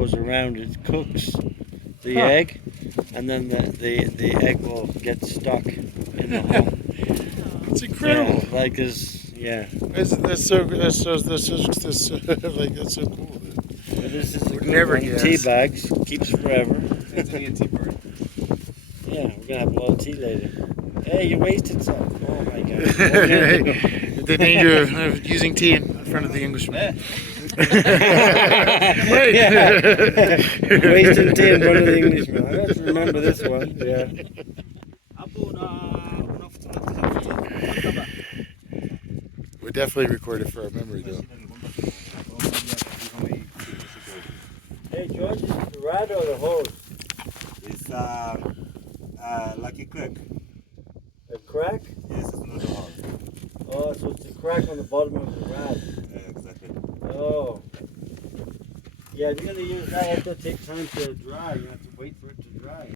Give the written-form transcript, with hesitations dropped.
goes around, it cooks the egg, and then the egg will get stuck in the hole. It's incredible. Yeah, like this, yeah. That's so like that's so cool. But this is a Would good never one. guess. Tea bags, keeps forever. Tanzania tea party. Yeah, we're gonna have a lot of tea later. Hey, you wasted some. Oh my god. The danger of using tea in front of the Englishman. Wait. Yeah. Wasting tea in front of the Englishman. I have to remember this one. Yeah. We definitely recorded for our memory though. Hey George, is it the rat or the hose? It's lucky crack. A crack? Yes, it's not a hole. Oh, so it's a crack on the bottom of the rat. Exactly. Oh. Yeah, if you're gonna use that, it will take time to dry. You have to wait for it to dry.